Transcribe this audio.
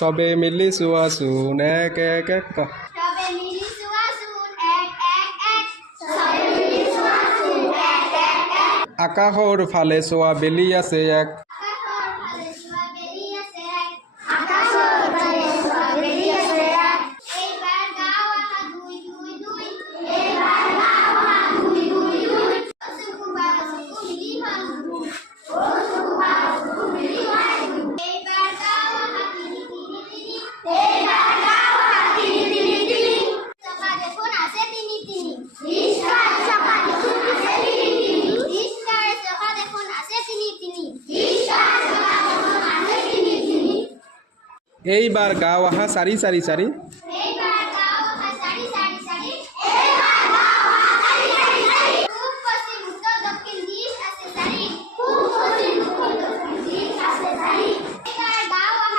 সবে মিলি চোৱাচোন এক এক এক ক সবে মিলি চোৱাচোন এক এক এক সবে মিলি চোৱাচোন এক এক এক আকাশৰ ফালে চোৱা বেলি আছে এক আকাশৰ ফালে চোৱা বেলি আছে এক আকাশৰ ফালে চোৱা বেলি আছে এক এইবাৰ গাঁও আহা দুই দুই দুই এইবাৰ গাঁও আহা দুই দুই দুই চকু মিলি হয় দুই চকু মিলি হয় দুই এইবাৰ গাঁও আহা তিনি তিনি তিনি এইবাৰ গাঁও আহা তিনি তিনি তিনি চকা দেখোন আছে তিনি তিনি ৰিস্কাৰ চকা দেখোন আছে তিনি তিনি ৰিস্কাৰ চকা দেখোন আছে তিনি তিনি ৰিস্কাৰ চকা দেখোন আছে তিনি তিনি এইবাৰ গাঁও আহা চাৰি চাৰি চাৰি